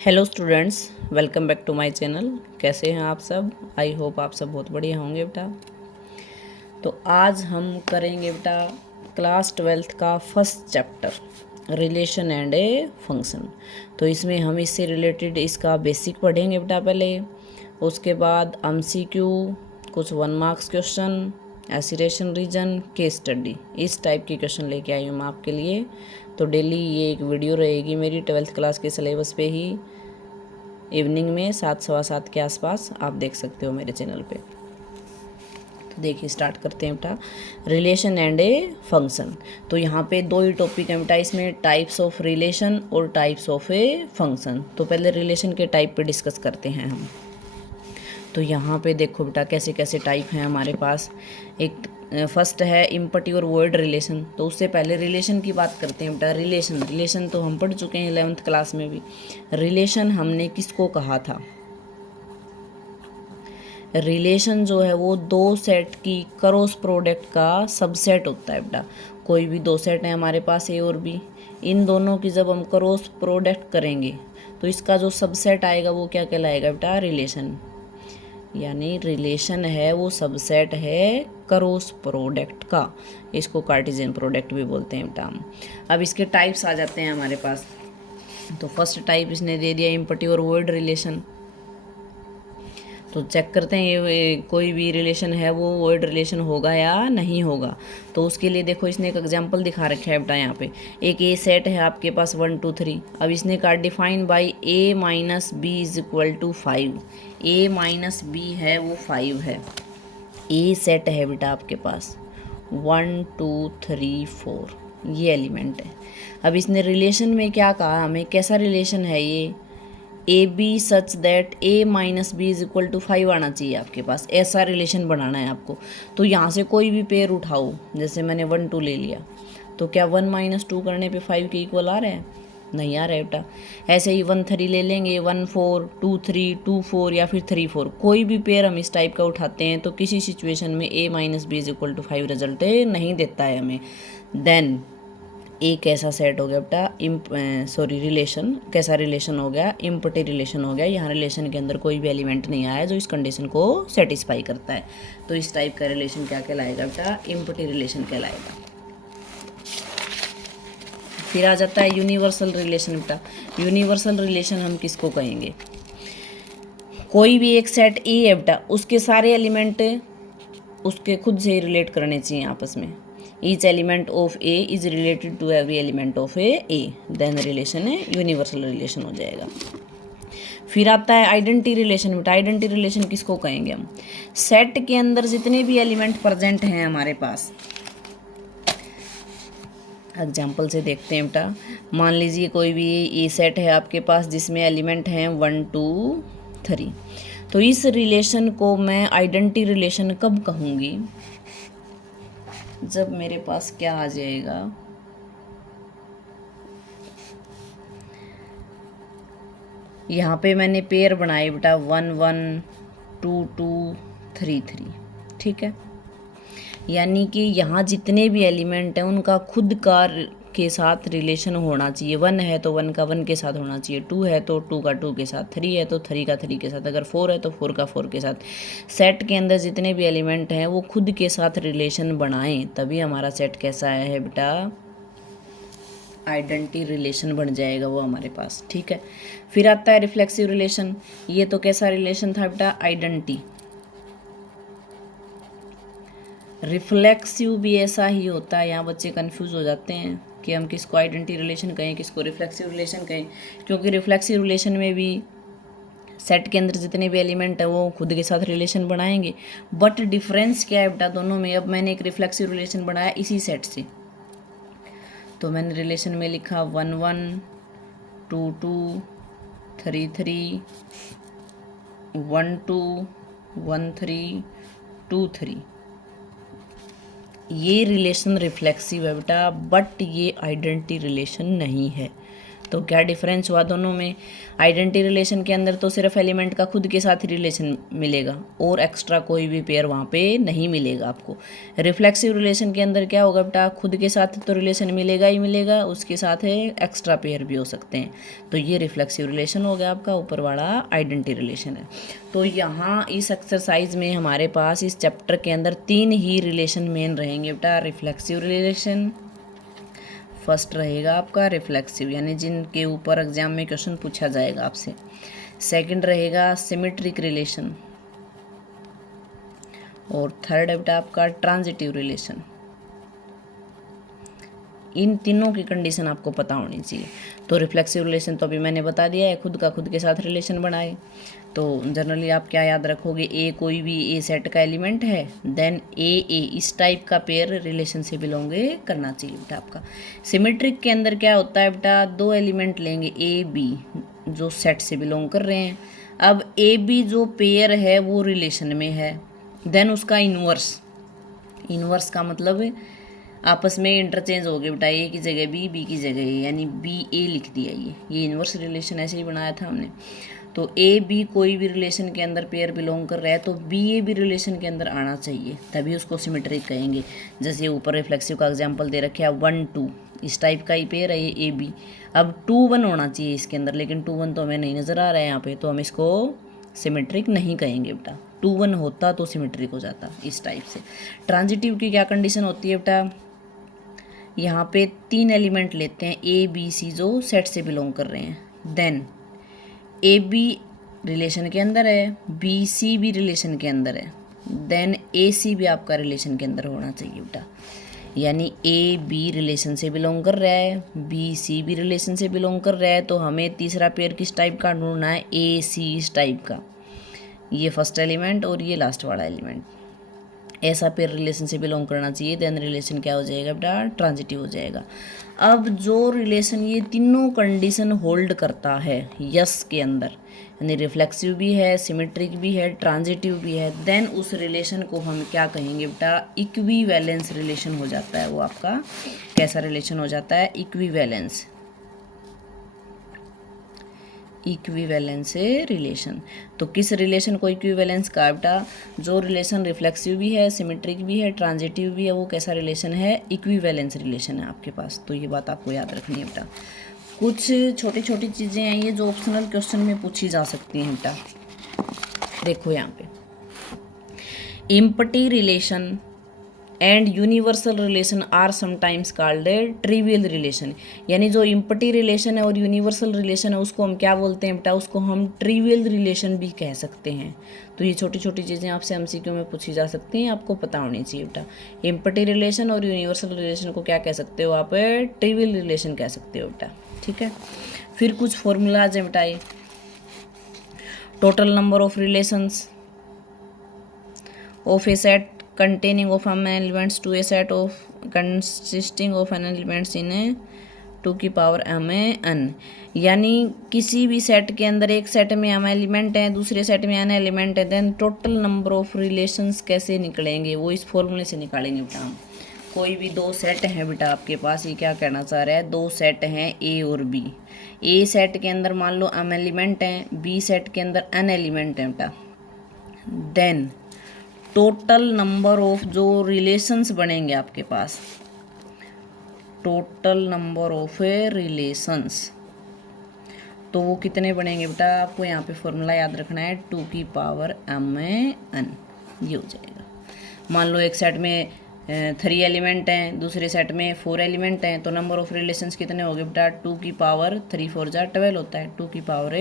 Hello students, welcome back to my channel. कैसे हैं आप सब? आई होप आप सब बहुत बढ़िया होंगे बेटा। तो आज हम करेंगे बेटा क्लास 12th का first chapter relation and a function. तो इसमें हम इससे रिलेटेड इसका बेसिक पढ़ेंगे बेटा पहले। उसके बाद एमसीक्यू, कुछ 1 marks question, assertion reason, case study, इस टाइप के क्वेश्चन लेके आई हूँ मैं आपके लिए। तो डेली ये एक वीडियो रहेगी मेरी 12th क्लास के सिलेबस पे ही। इवनिंग में 7 सवा 7 के आसपास आप देख सकते हो मेरे चैनल पे। तो देखिए स्टार्ट करते हैं बेटा, रिलेशन एंड ए फंक्शन। तो यहाँ पे दो ही टॉपिक हैं बेटा इसमें, टाइप्स ऑफ रिलेशन और टाइप्स ऑफ ए फंक्शन। तो पहले रिलेशन के टाइप पे डिस्कस करते हैं हम। तो यहाँ पे देखो बेटा कैसे कैसे टाइप हैं हमारे पास। एक फर्स्ट है इम्पटी और वर्ड रिलेशन। तो उससे पहले रिलेशन की बात करते हैं बेटा। रिलेशन तो हम पढ़ चुके हैं 11th क्लास में भी। रिलेशन हमने किसको कहा था? रिलेशन जो है वो दो सेट की क्रॉस प्रोडक्ट का सबसेट होता है बेटा। कोई भी दो सेट है हमारे पास, ए और बी, इन दोनों की जब हम क्रॉस प्रोडक्ट करेंगे तो इसका जो सबसेट आएगा वो क्या कहलाएगा बेटा? रिलेशन। यानी रिलेशन है वो सबसेट है क्रॉस प्रोडक्ट का। इसको कार्टेशियन प्रोडक्ट भी बोलते हैं बेटा हम। अब इसके टाइप्स आ जाते हैं हमारे पास। तो फर्स्ट टाइप इसने दे दिया इम्पटी और वर्ड रिलेशन। तो चेक करते हैं ये कोई भी रिलेशन है वो वर्ड रिलेशन होगा या नहीं होगा। तो उसके लिए देखो इसने एक एग्जांपल दिखा रखा है बेटा यहाँ पे। एक ए सेट है आपके पास 1 2 3। अब इसने कहा define by a minus B is equal to 5। A minus b है वो 5 है। ए सेट है बेटा आपके पास 1 2 3 4, ये एलिमेंट है। अब इसने रिलेशन में क्या कहा हमें, कैसा रिलेशन है ये? A b such that a minus B is equal to 5 आना चाहिए आपके पास। ऐसा रिलेशन बनाना है आपको। तो यहाँ से कोई भी पेयर उठाओ, जैसे मैंने 1 2 ले लिया, तो क्या 1 माइनस 2 करने पे 5 के इक्वल आ रहे हैं? नहीं आ रहे बेटा। ऐसे ही 1 3 ले लेंगे, 1 4 2 3 2 4 या फिर 3 4, कोई भी पेयर हम इस टाइप का उठाते हैं तो किसी सिचुएशन में A minus B is equal to 5 result नहीं देता है हमें। देन एक ऐसा सेट हो गया बेटा रिलेशन। कैसा रिलेशन हो गया? इम्पटी रिलेशन हो गया। यहाँ रिलेशन के अंदर कोई भी एलिमेंट नहीं आया जो इस कंडीशन को सेटिस्फाई करता है। तो इस टाइप का रिलेशन क्या कहलाएगा बेटा? इम्पटी रिलेशन कहलाएगा। फिर आ जाता है यूनिवर्सल रिलेशन बेटा। यूनिवर्सल रिलेशन हम किसको कहेंगे? कोई भी एक सेट ए है बेटा, उसके सारे एलिमेंट उसके खुद से ही रिलेट करने चाहिए आपस में। Each element of A is related to every element of a, then relation है यूनिवर्सल रिलेशन हो जाएगा। फिर आता है आइडेंटिटी रिलेशन बेटा। आइडेंटिटी रिलेशन किसको कहेंगे हम? सेट के अंदर जितने भी एलिमेंट प्रेजेंट हैं हमारे पास, एग्जाम्पल से देखते हैं बेटा। मान लीजिए कोई भी ए सेट है आपके पास जिसमें एलिमेंट हैं 1 2 3। तो इस रिलेशन को मैं आइडेंटिटी रिलेशन कब कहूँगी? जब मेरे पास क्या आ जाएगा, यहाँ पे मैंने पेयर बनाए बेटा 1 1 2 2 3 3, ठीक है। यानी कि यहाँ जितने भी एलिमेंट हैं उनका खुद का के साथ रिलेशन होना चाहिए। 1 है तो 1 का 1 के साथ होना चाहिए, 2 है तो 2 का 2 के साथ, 3 है तो 3 का 3 के साथ, अगर 4 है तो 4 का 4 के साथ। सेट के अंदर जितने भी एलिमेंट हैं वो खुद के साथ रिलेशन बनाएं, तभी हमारा सेट कैसा है बेटा? आइडेंटिटी रिलेशन बन जाएगा वो हमारे पास, ठीक है। फिर आता है रिफ्लेक्सिव रिलेशन। ये तो कैसा रिलेशन था बेटा? आइडेंटिटी। रिफ्लेक्सिव भी ऐसा ही होता है। यहाँ बच्चे कंफ्यूज हो जाते हैं कि हम किसको आइडेंटिटी रिलेशन कहें, किसको रिफ्लेक्सिव रिलेशन कहें, क्योंकि रिफ्लेक्सिव रिलेशन में भी सेट के अंदर जितने भी एलिमेंट है वो खुद के साथ रिलेशन बनाएंगे। बट डिफरेंस क्या है बेटा दोनों में? अब मैंने एक रिफ्लेक्सिव रिलेशन बनाया इसी सेट से, तो मैंने रिलेशन में लिखा 1 1 2 2 3 3 1 2 1 3 2 3। ये रिलेशन रिफ्लेक्सिव है बेटा, बट ये आइडेंटिटी रिलेशन नहीं है। तो क्या डिफरेंस हुआ दोनों में? आइडेंटिटी रिलेशन के अंदर तो सिर्फ एलिमेंट का खुद के साथ ही रिलेशन मिलेगा और एक्स्ट्रा कोई भी पेयर वहाँ पे नहीं मिलेगा आपको। रिफ्लेक्सिव रिलेशन के अंदर क्या होगा बेटा, खुद के साथ तो रिलेशन मिलेगा ही मिलेगा, उसके साथ एक्स्ट्रा पेयर भी हो सकते हैं। तो ये रिफ्लेक्सिव रिलेशन हो गया आपका, ऊपर वाला आइडेंटिटी रिलेशन है। तो यहाँ इस एक्सरसाइज में हमारे पास इस चैप्टर के अंदर 3 ही रिलेशन मेन रहेंगे बेटा। रिफ्लेक्सिव रिलेशन फर्स्ट रहेगा आपका रिफ्लेक्सिव, यानी जिनके ऊपर एग्जाम में क्वेश्चन पूछा जाएगा आपसे। सेकंड रहेगा सिमेट्रिक रिलेशन और थर्ड है बेटा आपका ट्रांजिटिव रिलेशन। इन तीनों की कंडीशन आपको पता होनी चाहिए। तो रिफ्लेक्सिव रिलेशन तो अभी मैंने बता दिया है, खुद का खुद के साथ रिलेशन बनाए। तो जनरली आप क्या याद रखोगे, ए कोई भी ए सेट का एलिमेंट है, देन ए इस टाइप का पेयर रिलेशन से बिलोंग करना चाहिए बेटा आपका। सिमेट्रिक के अंदर क्या होता है बेटा, 2 एलिमेंट लेंगे ए बी जो सेट से बिलोंग कर रहे हैं। अब ए बी जो पेयर है वो रिलेशन में है, देन उसका इनवर्स का मतलब आपस में इंटरचेंज हो गए बेटा, ए की जगह बी की जगह ए, यानी बी ए लिख दिया। ये इनवर्स रिलेशन ऐसे ही बनाया था हमने। तो ए बी कोई भी रिलेशन के अंदर पेयर बिलोंग कर रहा है तो बी ए भी रिलेशन के अंदर आना चाहिए, तभी उसको सिमेट्रिक कहेंगे। जैसे ऊपर रिफ्लेक्सिव का एग्जांपल दे रखे है 1 2, इस टाइप का ही पेयर है ये ए बी। अब 2 1 होना चाहिए इसके अंदर, लेकिन 2 1 तो हमें नहीं नज़र आ रहा है यहाँ पे, तो हम इसको सिमेट्रिक नहीं कहेंगे बेटा। 2 1 होता तो सिमेट्रिक हो जाता इस टाइप से। ट्रांजिटिव की क्या कंडीशन होती है बेटा, यहाँ पे 3 एलिमेंट लेते हैं ए बी सी जो सेट से बिलोंग कर रहे हैं, देन ए बी रिलेशन के अंदर है, बी सी भी रिलेशन के अंदर है, देन ए सी भी आपका रिलेशन के अंदर होना चाहिए बेटा। यानी ए बी रिलेशन से बिलोंग कर रहा है, बी सी भी रिलेशन से बिलोंग कर रहा है, तो हमें तीसरा पेयर किस टाइप का ढूंढना है, ए सी इस टाइप का। ये फर्स्ट एलिमेंट और ये लास्ट वाला एलिमेंट, ऐसा पेयर रिलेशन से बिलोंग करना चाहिए, देन रिलेशन क्या हो जाएगा बेटा, ट्रांजिटिव हो जाएगा। अब जो रिलेशन ये तीनों कंडीशन होल्ड करता है यस के अंदर, यानी रिफ्लेक्सिव भी है, सिमेट्रिक भी है, ट्रांजिटिव भी है, देन उस रिलेशन को हम क्या कहेंगे बेटा, इक्विवेलेंस रिलेशन हो जाता है। वो आपका कैसा रिलेशन हो जाता है, इक्विवेलेंस रिलेशन। तो किस रिलेशन को इक्विवेलेंस का बेटा, जो रिलेशन रिफ्लेक्सिव भी है, सिमेट्रिक भी है, ट्रांजिटिव भी है, वो कैसा रिलेशन है, इक्विवेलेंस रिलेशन है आपके पास। तो ये बात आपको याद रखनी है बेटा। कुछ छोटी छोटी चीज़ें हैं ये जो ऑप्शनल क्वेश्चन में पूछी जा सकती हैं बेटा। देखो यहाँ पे empty relation and universal relation are sometimes called trivial relation. यानी जो इम्पटी रिलेशन है और यूनिवर्सल रिलेशन है उसको हम क्या बोलते हैं बेटा, उसको हम ट्रिवियल रिलेशन भी कह सकते हैं। तो ये छोटी छोटी चीज़ें आपसे एमसीक्यू में पूछी जा सकती हैं, आपको पता होनी चाहिए बेटा। इम्पटी रिलेशन और यूनिवर्सल रिलेशन को क्या कह सकते हो आप, ट्रिवियल रिलेशन कह सकते हो बेटा, ठीक है। फिर कुछ फॉर्मूलाज हैं बेटा, ये total number of relations of A set containing of m elements to a set of consisting of n elements in a 2 की पावर m n। यानी किसी भी सेट के अंदर एक सेट में m एलिमेंट हैं, दूसरे सेट में n एलिमेंट है, then total number of relations कैसे निकलेंगे, वो इस फॉर्मूले से निकालेंगे बेटा हम। कोई भी 2 सेट हैं बेटा आपके पास, ये क्या कहना चाह रहा है, 2 सेट हैं ए और बी। ए सेट के अंदर मान लो m एलिमेंट हैं, बी सेट के अंदर n एलिमेंट हैं बेटा, देन टोटल नंबर ऑफ जो रिलेशंस बनेंगे आपके पास, टोटल नंबर ऑफ रिलेशंस, तो वो कितने बनेंगे बेटा, आपको यहाँ पे फॉर्मूला याद रखना है 2 की पावर m n, ये हो जाएगा। मान लो एक सेट में 3 एलिमेंट हैं, दूसरे सेट में 4 एलिमेंट हैं, तो नंबर ऑफ रिलेशंस कितने हो गए बेटा, 2 की पावर 3 4 जा 12 होता है, 2 की पावर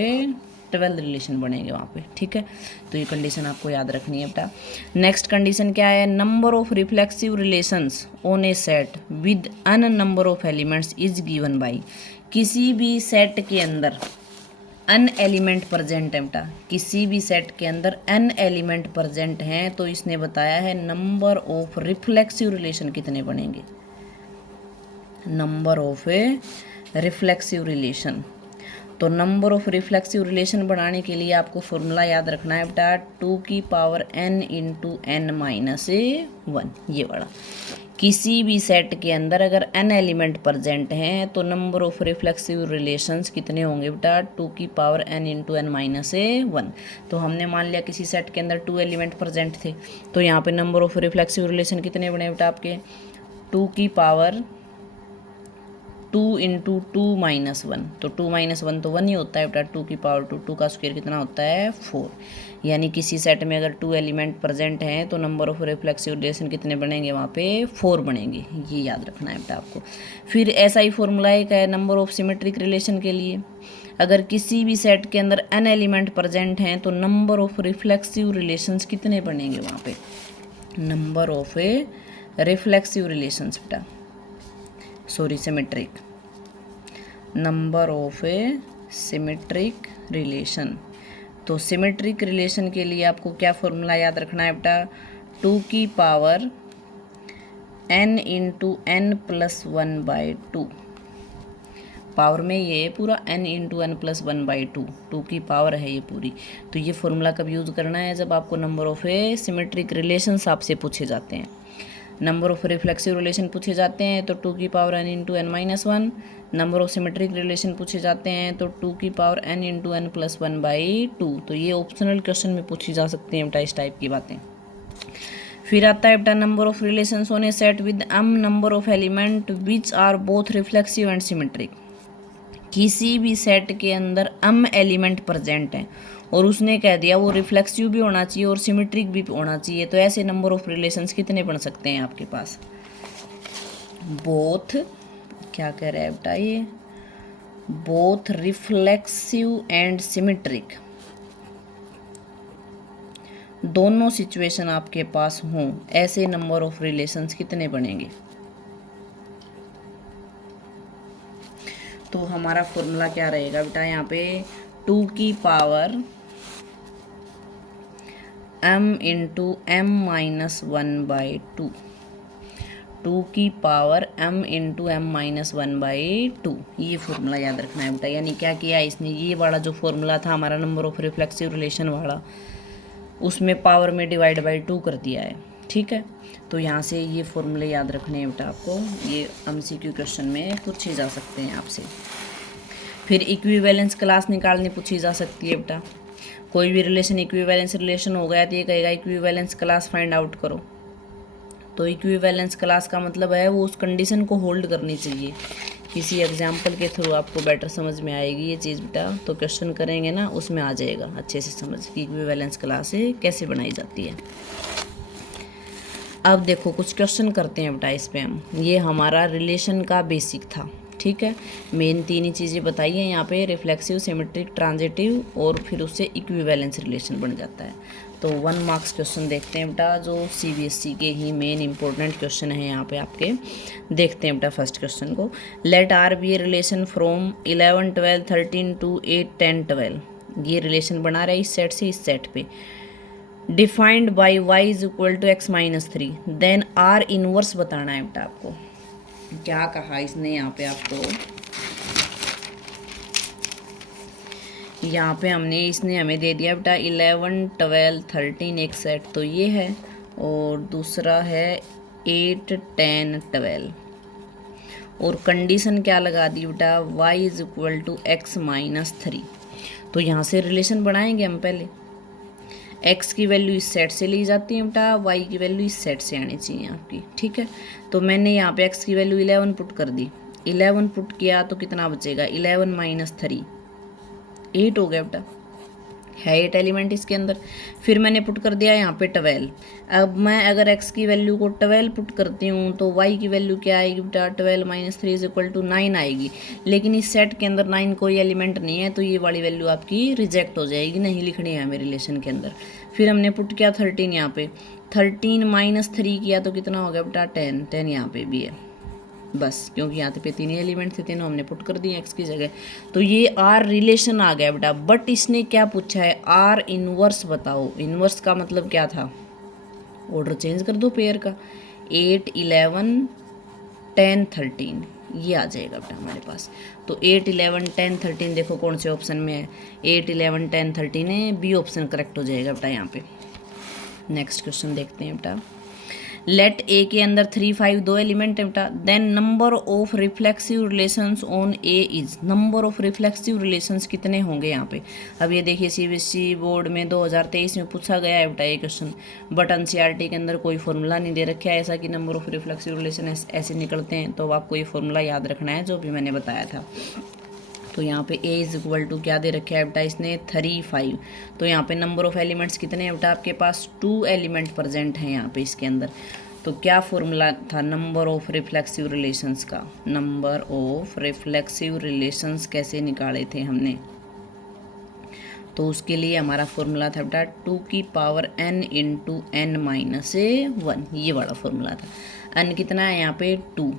12 रिलेशन बनेंगे वहाँ पे, ठीक है। तो ये कंडीशन आपको याद रखनी है बेटा। नेक्स्ट कंडीशन क्या है, number of reflexive relations on a set with n number of elements is given by. किसी भी सेट के अंदर अन एलिमेंट प्रजेंट है बेटा, किसी भी सेट के अंदर अन एलिमेंट प्रजेंट हैं, तो इसने बताया है नंबर ऑफ रिफ्लेक्सिव रिलेशन कितने बनेंगे, नंबर ऑफ रिफ्लेक्सिव रिलेशन। तो नंबर ऑफ रिफ्लेक्सिव रिलेशन बनाने के लिए आपको फॉर्मूला याद रखना है बेटा 2 की power n into n minus 1, ये वाला। किसी भी सेट के अंदर अगर n एलिमेंट प्रेजेंट हैं तो नंबर ऑफ रिफ्लेक्सिव रिलेशंस कितने होंगे बेटा, 2 की power n into n minus 1। तो हमने मान लिया किसी सेट के अंदर 2 एलिमेंट प्रेजेंट थे, तो यहाँ पे नंबर ऑफ रिफ्लेक्सिव रिलेशन कितने बने बेटा आपके, 2 की पावर 2 इंटू 2 माइनस 1। तो 2 माइनस 1 तो 1 ही होता है बेटा, 2 की पावर 2, 2 का स्क्वायर कितना होता है 4। यानी किसी सेट में अगर 2 एलिमेंट प्रेजेंट हैं तो नंबर ऑफ रिफ्लेक्सिव रिलेशन कितने बनेंगे, वहाँ पे 4 बनेंगे। ये याद रखना है बेटा आपको। फिर ऐसा ही फॉर्मूला एक है नंबर ऑफ सिमेट्रिक रिलेशन के लिए। अगर किसी भी सेट के अंदर n एलिमेंट प्रेजेंट हैं तो नंबर ऑफ रिफ्लेक्सिव रिलेशंस कितने बनेंगे वहाँ पे, नंबर ऑफ रिफ्लेक्सिव रिलेशंस बेटा, sorry symmetric, number of symmetric relation. तो सिमेट्रिक रिलेशन के लिए आपको क्या फॉर्मूला याद रखना है बेटा, 2 की power n into n plus 1/2। Power में ये पूरा n इंटू n प्लस 1/2, 2 की पावर है ये पूरी। तो ये फॉर्मूला कब यूज़ करना है, जब आपको नंबर ऑफ सिमेट्रिक रिलेशंस आपसे पूछे जाते हैं। नंबर ऑफ रिफ्लेक्सिव रिलेशन पूछे जाते हैं तो 2 की power n into n minus 1। Number of symmetric relation पूछे जाते हैं तो 2 की power n into n plus 1/2। तो ये ऑप्शनल क्वेश्चन में पूछी जा सकती हैं बेटा इस टाइप की बातें। फिर आता है बेटा number of relations on a set with m number of element which are both reflexive and symmetric. किसी भी सेट के अंदर m एलिमेंट प्रेजेंट हैं और उसने कह दिया वो रिफ्लेक्सिव भी होना चाहिए और सिमेट्रिक भी होना चाहिए, तो ऐसे नंबर ऑफ रिलेशंस कितने बन सकते हैं आपके पास, बोथ, क्या कह रहा है बेटा ये, बोथ रिफ्लेक्सिव एंड सिमेट्रिक, दोनों सिचुएशन आपके पास हों, ऐसे नंबर ऑफ रिलेशंस कितने बनेंगे। तो हमारा फॉर्मूला क्या रहेगा बेटा, यहाँ पे 2 की power m into m minus 1/2, 2 की power m into m minus 1/2, ये फॉर्मूला याद रखना है बेटा। यानी क्या किया इसने, ये वाला जो फॉर्मूला था हमारा नंबर ऑफ रिफ्लेक्सिव रिलेशन वाला, उसमें पावर में डिवाइड बाई 2 कर दिया है, ठीक है। तो यहाँ से ये फॉर्मूले याद रखने हैं बेटा आपको, ये MCQ क्वेश्चन में पूछे जा सकते हैं आपसे। फिर इक्विवेलेंस क्लास निकालनी पूछी जा सकती है बेटा। कोई भी रिलेशन इक्विवेलेंस रिलेशन हो गया तो ये कहेगा इक्विवेलेंस क्लास फाइंड आउट करो। तो इक्विवेलेंस क्लास का मतलब है वो उस कंडीशन को होल्ड करनी चाहिए। किसी एग्जाम्पल के थ्रू आपको बेटर समझ में आएगी ये चीज़ बेटा, तो क्वेश्चन करेंगे ना उसमें आ जाएगा अच्छे से समझ कि इक्विवेलेंस क्लास कैसे बनाई जाती है। अब देखो कुछ क्वेश्चन करते हैं बेटा इस पे हम, ये हमारा रिलेशन का बेसिक था, ठीक है। मेन 3 ही चीज़ें बताई हैं यहाँ पे, रिफ्लेक्सिव, सिमेट्रिक, ट्रांजिटिव, और फिर उससे इक्विवेलेंस रिलेशन बन जाता है। तो 1 मार्क्स क्वेश्चन देखते हैं बेटा, जो CBSE के ही मेन इंपॉर्टेंट क्वेश्चन है यहाँ पे आपके। देखते हैं बेटा फर्स्ट क्वेश्चन को, let R be a relation from 11, 12, 13 to 8, 10, 12। ये रिलेशन बना रहा है इस सेट से इस सेट पे। Defined by y is equal to x minus 3, then R inverse बताना है बेटा आपको। क्या कहा इसने यहाँ पे आपको, यहाँ पे इसने हमें दे दिया बेटा 11, 12, 13 एक सेट तो ये है, और दूसरा है 8, 10, 12, और कंडीशन क्या लगा दी बेटा, y is equal to x minus 3। तो यहाँ से रिलेशन बनाएंगे हम पहले, x की वैल्यू इस सेट से ली जाती है बेटा, y की वैल्यू इस सेट से आनी चाहिए आपकी, ठीक है। तो मैंने यहाँ पे x की वैल्यू 11 पुट कर दी, 11 पुट किया तो कितना बचेगा, 11 माइनस 3, 8 हो गया बेटा, है 8 एलिमेंट इसके अंदर। फिर मैंने पुट कर दिया यहाँ पे 12। अब मैं अगर x की वैल्यू को 12 पुट करती हूँ तो y की वैल्यू क्या आएगी बेटा, 12 माइनस 3 इज इक्वल टू 9 आएगी। लेकिन इस सेट के अंदर 9 कोई एलिमेंट नहीं है, तो ये वाली वैल्यू आपकी रिजेक्ट हो जाएगी, नहीं लिखनी है हमें रिलेशन के अंदर। फिर हमने पुट किया 13 यहाँ पे, 13 माइनस 3 किया तो कितना हो गया बेटा 10, 10 यहाँ पे भी है बस, क्योंकि यहाँ पे 3 एलिमेंट थे, तीनों हमने पुट कर दिए x की जगह। तो ये R रिलेशन आ गया बेटा। बट इसने क्या पूछा है, R इनवर्स बताओ। इनवर्स का मतलब क्या था, ऑर्डर चेंज कर दो पेयर का, 8, 11, 10, 13 ये आ जाएगा बेटा हमारे पास। तो 8, 11, 10, 13 देखो कौन से ऑप्शन में है, 8, 11, 10, 13 है, बी ऑप्शन करेक्ट हो जाएगा बेटा यहाँ पे। नेक्स्ट क्वेश्चन देखते हैं बेटा, लेट ए के अंदर 3 5 दो एलिमेंट है बेटा, then number of reflexive relations on a is, number of reflexive relations कितने होंगे यहाँ पे। अब ये देखिए सीबीएसई बोर्ड में 2023 में पूछा गया है बेटा ये क्वेश्चन, बट एनसीईआरटी के अंदर कोई फॉर्मूला नहीं दे रखा है ऐसा कि नंबर ऑफ रिफ्लेक्सिव रिलेशन ऐसे निकलते हैं, तो आपको ये फॉर्मूला याद रखना है जो भी मैंने बताया था। तो यहाँ पे a इज इक्वल टू क्या दे रखा है बेटा इसने 3 5, तो यहाँ पे नंबर ऑफ एलिमेंट्स कितने हैं बेटा आपके पास 2 एलिमेंट प्रेजेंट हैं यहाँ पे इसके अंदर। तो क्या फॉर्मूला था नंबर ऑफ रिफ्लेक्सिव रिलेशंस का, नंबर ऑफ रिफ्लेक्सिव रिलेशंस कैसे निकाले थे हमने, तो उसके लिए हमारा फॉर्मूला था बेटा 2 की power n into n minus 1, ये वाला फॉर्मूला था। n कितना है यहाँ पे 2,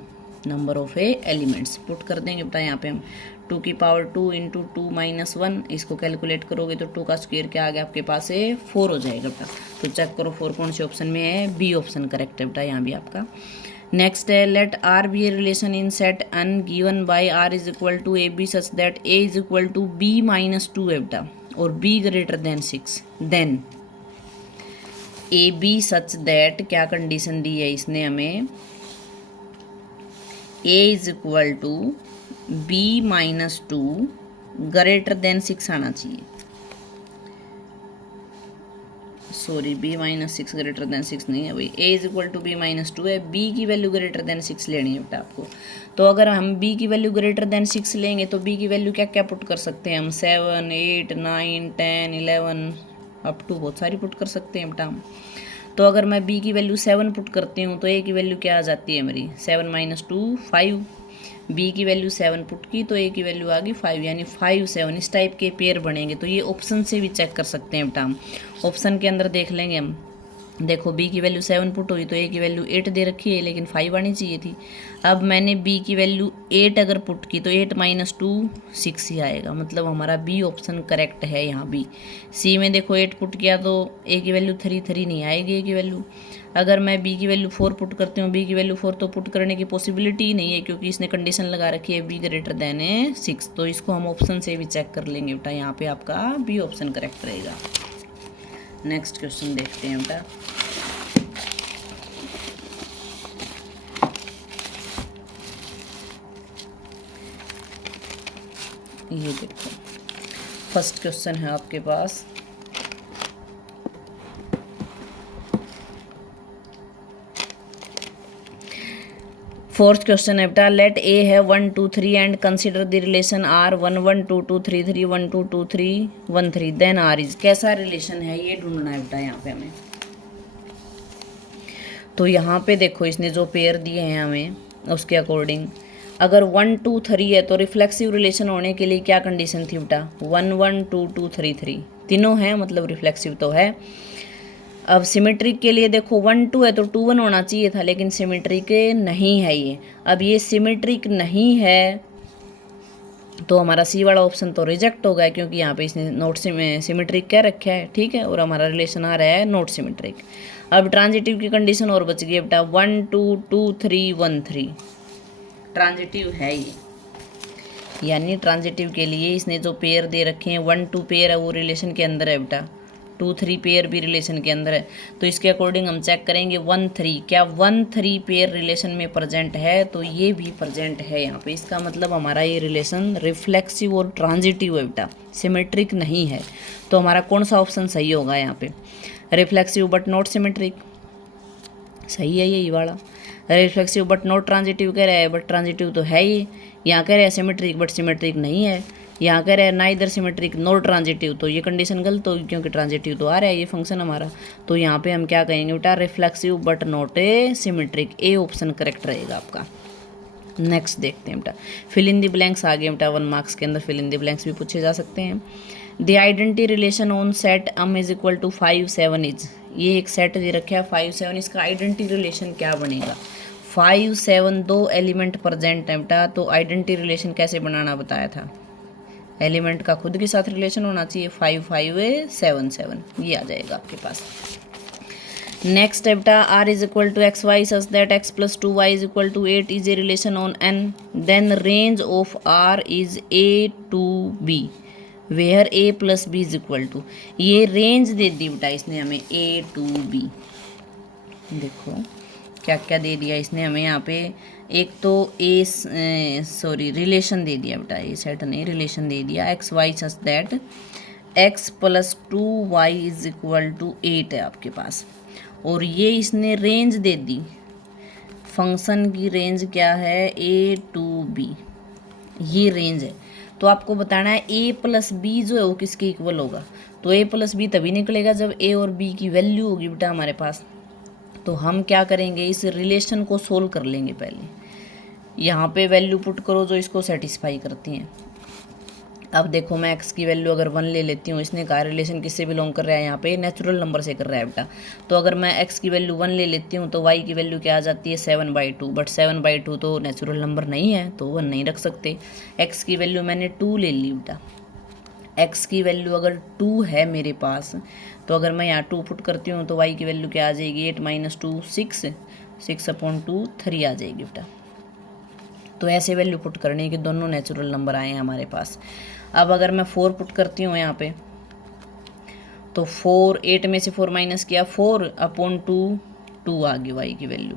नंबर ऑफ एलिमेंट्स पुट कर देंगे बेटा यहाँ पे हम 2 की पावर 2 इंटू 2 माइनस 1, इसको कैलकुलेट करोगे तो 2 का स्क्वायर क्या आ गया आपके पास है 4 हो जाएगा बेटा। तो चेक करो 4 कौन से ऑप्शन में है, बी ऑप्शन करेक्ट है बेटा यहाँ भी आपका। नेक्स्ट है let R be a relation in set N given by R is equal to a b such that a is equal to b minus 2 है बेटा और b greater than 6, then a b such that, क्या condition दी है इसने हमें, a is equal to b minus 2 greater than 6 आना चाहिए, sorry b minus 6 greater than 6 नहीं है भाई, a is equal to b minus 2 है, b की वैल्यू ग्रेटर देन 6 लेनी है बेटा आपको। तो अगर हम b की वैल्यू ग्रेटर देन 6 लेंगे तो b की वैल्यू क्या क्या पुट कर सकते हैं हम, 7 8 9 10 11 अप टू बहुत सारी पुट कर सकते हैं बेटा हम। तो अगर मैं b की वैल्यू 7 पुट करती हूँ तो a की वैल्यू क्या आ जाती है मेरी, 7 माइनस 2 5, b की वैल्यू 7 पुट की तो a की वैल्यू आ गई 5, यानी 5 7 इस टाइप के पेयर बनेंगे। तो ये ऑप्शन से भी चेक कर सकते हैं बेटा हम, ऑप्शन के अंदर देख लेंगे हम, देखो b की वैल्यू 7 पुट हुई तो a की वैल्यू 8 दे रखी है लेकिन 5 आनी चाहिए थी। अब मैंने b की वैल्यू 8 अगर पुट की तो 8 माइनस 2 6 ही आएगा, मतलब हमारा b ऑप्शन करेक्ट है यहाँ b। c में देखो 8 पुट किया तो a की वैल्यू 3 नहीं आएगी a की वैल्यू। अगर मैं b की वैल्यू 4 पुट करती हूँ, b की वैल्यू 4 तो पुट करने की पॉसिबिलिटी ही नहीं है क्योंकि इसने कंडीशन लगा रखी है b ग्रेटर देन 6, तो इसको हम ऑप्शन से भी चेक कर लेंगे बेटा, यहाँ पे आपका b ऑप्शन करेक्ट रहेगा। नेक्स्ट क्वेश्चन देखते हैं बेटा, ये देखो फर्स्ट क्वेश्चन है आपके पास, फोर्थ क्वेश्चन है बेटा लेट ए है 1 2 3 and consider the relation R 1 1 2 2 3 3 1 2 2 3 1 3 then R is, कैसा रिलेशन है ये ढूंढना है बेटा यहाँ पे हमें। तो यहाँ पे देखो इसने जो पेयर दिए हैं हमें उसके अकॉर्डिंग अगर 1 2 3 है तो रिफ्लेक्सिव रिलेशन होने के लिए क्या कंडीशन थी बेटा, 1 1 2 2 3 3 तीनों हैं मतलब रिफ्लेक्सिव तो है। अब सिमेट्रिक के लिए देखो 1 2 है तो 2 1 होना चाहिए था लेकिन सिमेट्रिक नहीं है ये। अब ये सिमेट्रिक नहीं है तो हमारा सी वाला ऑप्शन तो रिजेक्ट हो गया क्योंकि यहाँ पे इसने नॉट सिमेट्रिक क्या रखा है, ठीक है, और हमारा रिलेशन आ रहा है नॉट सिमेट्रिक। अब ट्रांजिटिव की कंडीशन और बच गई बेटा 1 2 2 3 1 3, ट्रांजिटिव है ये, यानी ट्रांजिटिव के लिए इसने जो पेयर दे रखे हैं 1 2 पेयर है वो रिलेशन के अंदर है बेटा, 2 3 पेयर भी रिलेशन के अंदर है। तो इसके अकॉर्डिंग हम चेक करेंगे 1 3, क्या 1 3 पेयर रिलेशन में प्रेजेंट है, तो ये भी प्रेजेंट है यहाँ पे। इसका मतलब हमारा ये रिलेशन रिफ्लेक्सिव और ट्रांजिटिव है बेटा, सिमेट्रिक नहीं है। तो हमारा कौन सा ऑप्शन सही होगा यहाँ पे, रिफ्लेक्सिव बट नॉट सिमेट्रिक, सही है यही वाला। रिफ्लेक्सिव बट नॉट ट्रांजिटिव कह रहा है बट ट्रांजिटिव तो है ही, यहाँ कह रहे हैं सिमेट्रिक बट सिमेट्रिक नहीं है, यहाँ कह रहे हैं ना इधर सिमेट्रिक नॉट ट्रांजिटिव, तो ये कंडीशन गलत होगी क्योंकि ट्रांजिटिव तो आ रहा है ये फंक्शन हमारा। तो यहाँ पे हम क्या कहेंगे बेटा, reflexive but not a symmetric, A option correct रहेगा आपका। नेक्स्ट देखते हैं बेटा, फिल इन द ब्लैंक्स आ गए बेटा 1 मार्क्स के अंदर, फिल इन द ब्लैंक्स भी पूछे जा सकते हैं। The identity relation on set m is equal to 5 7 is, ये एक सेट दे रखा है 5 7, इसका आइडेंटिटी रिलेशन क्या बनेगा, 5 7 दो एलिमेंट प्रेजेंट है बेटा, तो आइडेंटिटी रिलेशन कैसे बनाना बताया था, एलिमेंट का खुद के साथ रिलेशन होना चाहिए, 5 5 7 7 ये आ जाएगा आपके पास। नेक्स्ट है बेटा r is equal to x y such that x plus 2 y is equal to 8 is a relation on n, then range of r is a to b where a plus b is equal to, ये range दे दी बेटा इसने हमें a to b। देखो क्या क्या दे दिया इसने हमें यहाँ पे, एक तो रिलेशन दे दिया बेटा, ये सेट नहीं, रिलेशन दे दिया x y such that x plus 2y is equal to 8 है आपके पास। और ये इसने रेंज दे दी, फंक्शन की रेंज क्या है, a टू b, ये रेंज है। तो आपको बताना है a प्लस बी जो है वो किसके इक्वल होगा। तो a प्लस बी तभी निकलेगा जब a और b की वैल्यू होगी बेटा हमारे पास। तो हम क्या करेंगे, इस रिलेशन को सोल्व कर लेंगे पहले। यहाँ पे वैल्यू पुट करो जो इसको सेटिस्फाई करती हैं। अब देखो मैं x की वैल्यू अगर 1 ले लेती हूँ, इसने कहा रिलेशन किससे बिलोंग कर रहा है, यहाँ पे नेचुरल नंबर से कर रहा है बेटा। तो अगर मैं x की वैल्यू 1 ले लेती हूँ तो y की वैल्यू क्या आ जाती है 7/2, बट 7/2 तो नेचुरल नंबर नहीं है तो 1 नहीं रख सकते। x की वैल्यू मैंने 2 ले ली बेटा, x की वैल्यू अगर 2 है मेरे पास, तो अगर मैं यहाँ 2 पुट करती हूँ तो y की वैल्यू क्या आ जाएगी, 8 माइनस 2 6, 6/2 3 आ जाएगी बेटा। तो ऐसे वैल्यू पुट करनी है कि दोनों नेचुरल नंबर आए हैं हमारे पास। अब अगर मैं 4 पुट करती हूँ यहाँ पे, तो 4, 8 में से 4 माइनस किया 4/2, 2 आ गई y की वैल्यू।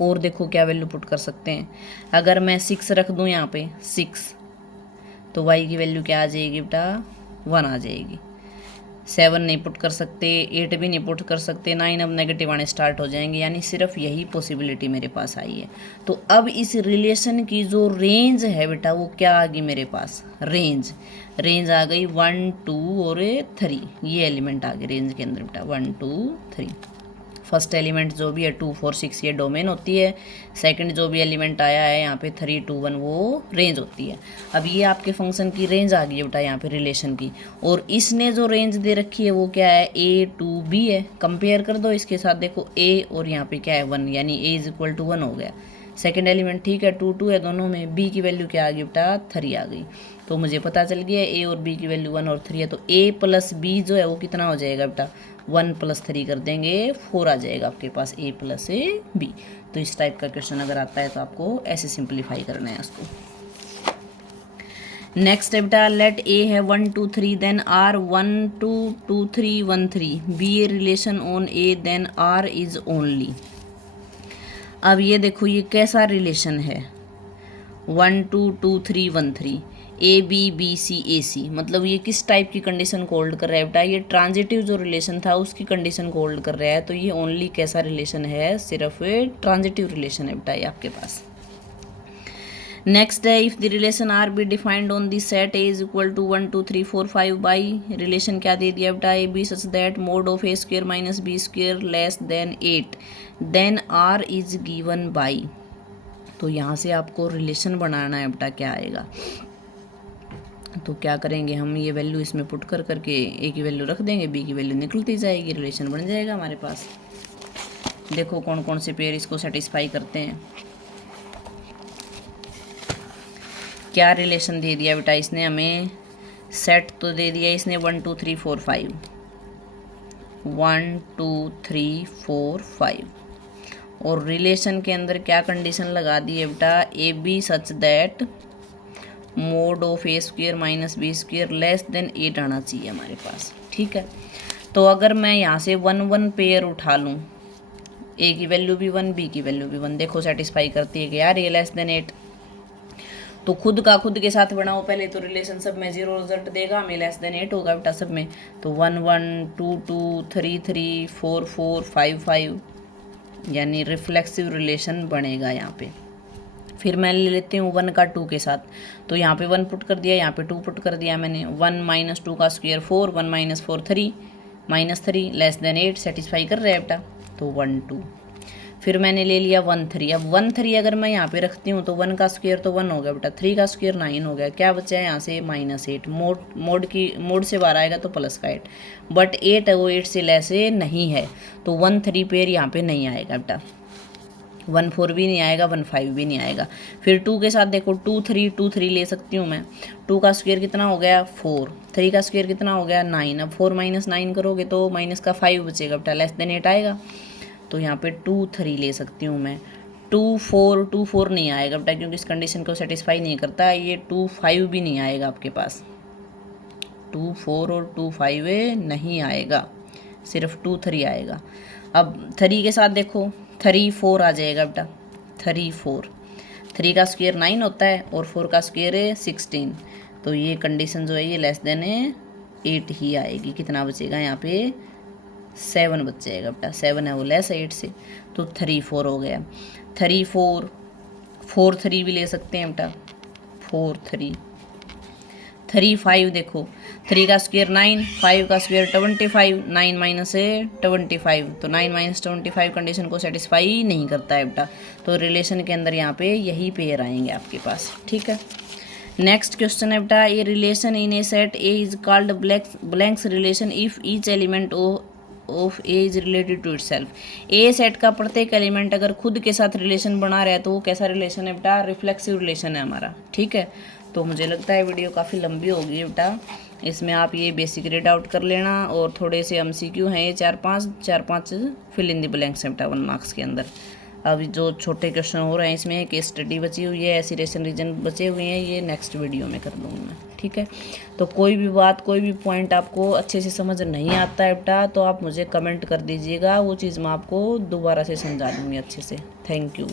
और देखो क्या वैल्यू पुट कर सकते हैं, अगर मैं 6 रख दूँ यहाँ पे 6, तो y की वैल्यू क्या आ जाएगी बेटा, 1 आ जाएगी। 7 नहीं पुट कर सकते, 8 भी नहीं पुट कर सकते, 9 अब नेगेटिव आने स्टार्ट हो जाएंगे, यानी सिर्फ यही पॉसिबिलिटी मेरे पास आई है। तो अब इस रिलेशन की जो रेंज है बेटा वो क्या आ गई मेरे पास, रेंज आ गई 1 2 और 3, ये एलिमेंट आ गए रेंज के अंदर बेटा, 1 2 3। फर्स्ट एलिमेंट जो भी है 2 4 6 ये डोमेन होती है, सेकंड जो भी एलिमेंट आया है यहाँ पे 3 2 1 वो रेंज होती है। अब ये आपके फंक्शन की रेंज आ गई है बेटा यहाँ पे रिलेशन की, और इसने जो रेंज दे रखी है वो क्या है, a टू b है। कंपेयर कर दो इसके साथ, देखो a और यहाँ पे क्या है 1, यानी a इज इक्वल टू 1 हो गया। सेकेंड एलिमेंट ठीक है 2 2 है दोनों में, b की वैल्यू क्या आ गई बेटा 3 आ गई। तो मुझे पता चल गया a और b की वैल्यू 1 और 3 है, तो a प्लस b जो है वो कितना हो जाएगा बेटा, 1 + 3 कर देंगे 4 आ जाएगा आपके पास a प्लस b। तो इस टाइप का क्वेश्चन अगर आता है तो आपको ऐसे सिंप्लीफाई करना है उसको। नेक्स्ट है बेटा, लेट a है 1 2 3 then r 1 2 2 3 1 3 be a relation on a then r is only. अब ये देखो ये कैसा रिलेशन है, 1 2 2 3 1 3 ए बी बी सी ए सी, मतलब ये किस टाइप की कंडीशन को होल्ड कर रहा है बेटा, ये ट्रांजिटिव जो रिलेशन था उसकी कंडीशन को होल्ड कर रहा है। तो ये ओनली कैसा रिलेशन है, सिर्फ ट्रांजिटिव रिलेशन है बेटा ये आपके पास। नेक्स्ट है, if the relation R be defined on the set A is equal to 1 2 3 4 5 by, relation क्या दे दिया बेटा, a b such that mod of a² minus b² less than 8 then R is given by. तो यहाँ से आपको relation बनाना है बेटा, क्या आएगा, तो क्या करेंगे हम, ये वैल्यू इसमें पुट कर करके ए की वैल्यू रख देंगे, बी की वैल्यू निकलती जाएगी, रिलेशन बन जाएगा हमारे पास। देखो कौन कौन से पेयर इसको सेटिस्फाई करते हैं। क्या रिलेशन दे दिया बेटा इसने हमें, सेट तो दे दिया इसने 1 2 3 4 5, 1 2 3 4 5, और रिलेशन के अंदर क्या कंडीशन लगा दी है बेटा, a b such that mod of a² minus b² less than 8 आना चाहिए हमारे पास, ठीक है। तो अगर मैं यहाँ से 1 1 पेयर उठा लूँ, a की वैल्यू भी 1 b की वैल्यू भी 1, देखो सेटिस्फाई करती है कि यार ये लेस देन 8, तो खुद का खुद के साथ बनाओ पहले, तो रिलेशन सब में 0 रिजल्ट देगा, हमें लेस देन 8 होगा बेटा सब में। तो 1 1 2 2 3 3 4 4 5 5, यानी रिफ्लेक्सिव रिलेशन बनेगा यहाँ पे। फिर मैं ले लेती हूँ 1 का 2 के साथ, तो यहाँ पे 1 पुट कर दिया, यहाँ पे 2 पुट कर दिया मैंने, 1 माइनस 2 का square 4, 1 minus 4 3, -3 less than 8 satisfy कर रहा है बेटा, तो 1 2। फिर मैंने ले लिया 1 3, अब 1 3 अगर मैं यहाँ पे रखती हूँ तो 1 का स्क्वायर तो 1 हो गया बेटा, 3 का स्क्वायर 9 हो गया, क्या बचा है यहाँ से -8, मोड से बाहर आएगा तो प्लस का 8, बट 8 है वो 8 से लेस नहीं है, तो 1 3 पेयर यहाँ पे नहीं आएगा बेटा, 1 4 भी नहीं आएगा, 1 5 भी नहीं आएगा। फिर 2 के साथ देखो 2 3 ले सकती हूँ मैं, 2 का स्क्वायर कितना हो गया 4, 3 का स्क्वायर कितना हो गया 9, अब 4 - 9 करोगे तो माइनस का 5 बचेगा बेटा, लेस देन 8 आएगा, तो यहाँ पे 2 3 ले सकती हूँ मैं। 2 4 नहीं आएगा बेटा, क्योंकि इस कंडीशन को सेटिस्फाई नहीं करता, ये 2 5 भी नहीं आएगा आपके पास, 2 4 और 2 5 नहीं आएगा, सिर्फ 2 3 आएगा। अब 3 के साथ देखो 3 4 आ जाएगा बेटा, 3 4। 3 का स्क्वायर 9 होता है और 4 का स्क्वायर है 16। तो ये कंडीशन जो है ये लेस देन 8 ही आएगी। कितना बचेगा यहाँ पे 7 बच जाएगा बेटा, 7 है वो लेस 8 से, तो 3 4 हो गया। 3 4 4 3 भी ले सकते हैं बेटा, 4 3 3 5। देखो 3 का स्क्वायर 9, 5 का स्क्वायर 25, 9 माइनस है 25, तो 9 माइनस 25 कंडीशन को सेटिस्फाई नहीं करता है बेटा। तो रिलेशन के अंदर यहाँ पे यही पेयर आएंगे आपके पास, ठीक है। नेक्स्ट क्वेश्चन है बेटा, a relation in a set A is called blanks relation if each element of A is related to itself. A set का प्रत्येक एलिमेंट अगर खुद के साथ रिलेशन बना रहा है तो वो कैसा रिलेशन है बेटा, रिफ्लेक्सिव रिलेशन है हमारा, ठीक है। तो मुझे लगता है वीडियो काफ़ी लंबी होगी बेटा, इसमें आप ये बेसिक रीड आउट कर लेना और थोड़े से MCQ हैं ये 4-5 फिल इन द ब्लैंक्स हैं बेटा 1 मार्क्स के अंदर। अभी जो छोटे क्वेश्चन हो रहे हैं इसमें केस स्टडी बची हुई है, ऐसी रेशन रीजन बचे हुए हैं, ये नेक्स्ट वीडियो में कर दूँगी मैं, ठीक है। तो कोई भी बात कोई भी पॉइंट आपको अच्छे से समझ नहीं आता है बेटा तो आप मुझे कमेंट कर दीजिएगा, वो चीज़ मैं आपको दोबारा से समझा दूँगी अच्छे से। Thank you.